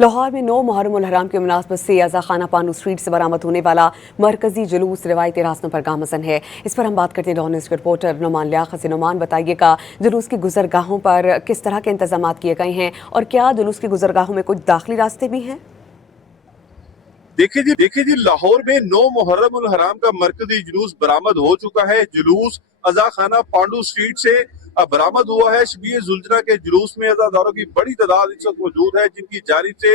लाहौर में 9 मुहर्रम उल हराम की मुनासबत से अज़ा खाना पांडू स्ट्रीट से बरामद होने वाला मरकजी जुलूस रिवायती रास्तों पर गामज़न है। इस पर हम बात करते हैं डॉन के रिपोर्टर नुमान लियाकत से। नुमान, बताइएगा जुलूस की गुजरगाहों पर किस तरह के इंतजाम किए गए हैं और क्या जुलूस की गुजरगाहों में कुछ दाखिली रास्ते भी हैं? देखिए जी, लाहौर में 9 मुहर्रम उल हराम का मरकजी जुलूस बरामद हो चुका है। जुलूस अज़ा खाना पांडू स्ट्रीट से बरामद हुआ है। शबीए जुल्जना के जुलूस में अज़ादारों की बड़ी तादाद इस वक्त मौजूद है, जिनकी जानिब से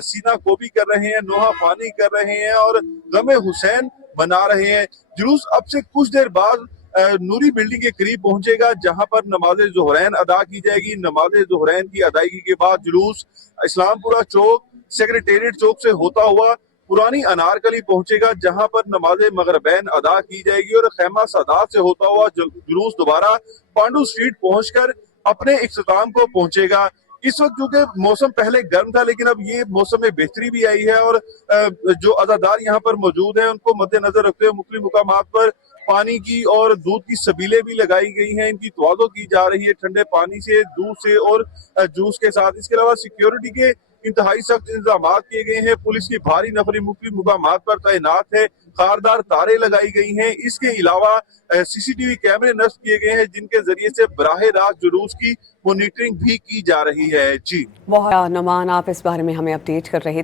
सीना कोबी कर रहे हैं, नोहा पानी कर रहे हैं और गमे हुसैन मना रहे हैं। जुलूस अब से कुछ देर बाद नूरी बिल्डिंग के करीब पहुंचेगा, जहां पर नमाज ज़ोहरैन अदा की जाएगी। नमाज ज़ोहरैन की अदायगी के बाद जुलूस इस्लामपुरा चौक, सेक्रेटेरिएट चौक से होता हुआ पुरानी अनारकली पहुंचेगा, जहां पर नमाज मगरबैन अदा की जाएगी और खैमा सादात से होता हुआ जुलूस दोबारा पांडू स्ट्रीट पहुंचकर अपने इख्तिताम को पहुंचेगा। इस वक्त क्योंकि मौसम पहले गर्म था, लेकिन अब ये मौसम में बेहतरी भी आई है और जो अज़ादार यहाँ पर मौजूद हैं उनको मद्देनजर रखते हुए मुख्तलिफ मुकामात पर पानी की और दूध की सबीलें भी लगाई गई हैं। इनकी तवाज़ो की जा रही है ठंडे पानी से, दूध से और जूस के साथ। इसके अलावा सिक्योरिटी के इंतहाई सख्त इंतजाम किए गए हैं। पुलिस की भारी नफरी मुख्तलिफ मुकामात पर तैनात है। खारदार तारे लगाई गई हैं। इसके अलावा सीसीटीवी कैमरे नस्ब किए गए हैं, जिनके जरिए से बराह रास्त जुलूस की मॉनिटरिंग भी की जा रही है। जी बहुत नुमान, आप इस बारे में हमें अपडेट कर रहे